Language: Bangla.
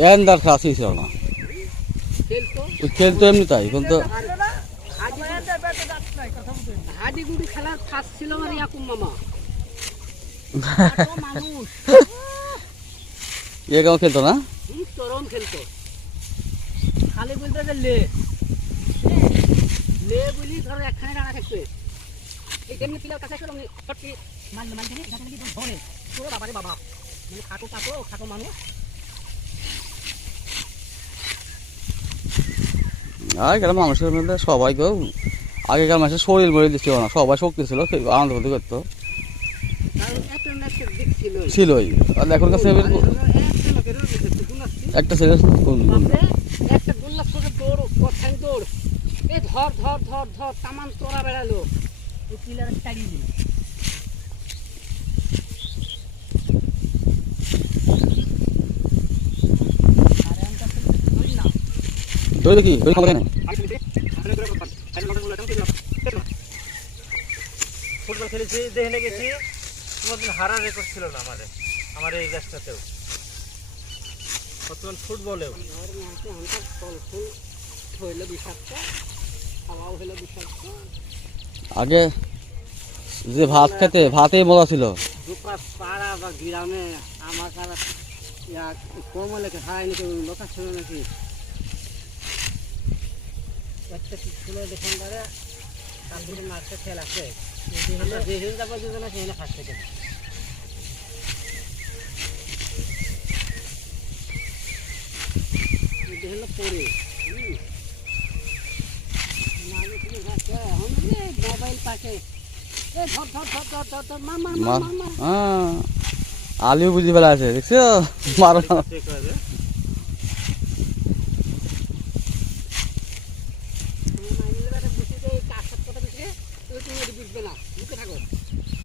এন্দার খাসি ছিল না, ওই খেলতো এমনি তাই এখন তো হাডি-গুডি খেলার খাস ছিল আমার ইয়াকুব মামা। মানুষ এ কেমন খেলতো না, চরম খেলতো। খালি বলতো যে লে লে বলি ধরো একখানে ডানা থাকবে, এই যেমনি পিলার কাছে আসলে আমি ফটকি মারলে মারলে এখানে নাকি ধরে পুরো বাবারে বাবা, মানে খাটো খাটো খাটো মানুষ। আগেকার মানুষের মধ্যে সবাই কেউ আগেকার মানুষের শরীর মরে দিচ্ছিল না, সবাই শক্তি ছিল, আনন্দ করতে করতো ছিলই। আর এখনকার ছেলে একটা ছেলে একটা গোল্লা ছোট দৌড় কোথায় দৌড়, এই ধর ধর ধর ধর তামান তোরা বেড়ালো, এই পিলার টাড়িয়ে দিল। দেখি ফুটবল খেলেছি, দেখে গেছি, কোনোদিন হারার রেকর্ড ছিল না আমাদের, আমার এই ম্যাচটাতেও, বর্তমান ফুটবলেও। আগে যে ভাত খেতে ভাতেই মজা ছিল। পাড়া বা গ্রামে আমার কারা কমলেকে হারাই নাকি লোকা ছিল নাকি একটা ছিল দোকানদারে তারপরে মার্কেট খেল আছে, যেখানে যাবো দুজনে সেখানে ফার্স্ট থেকে পড়ে মোবাইল পাশে আলিও বুঝি ফেলা আছে, দেখছো মারো বুঝবে না, বুঝতে থাকো।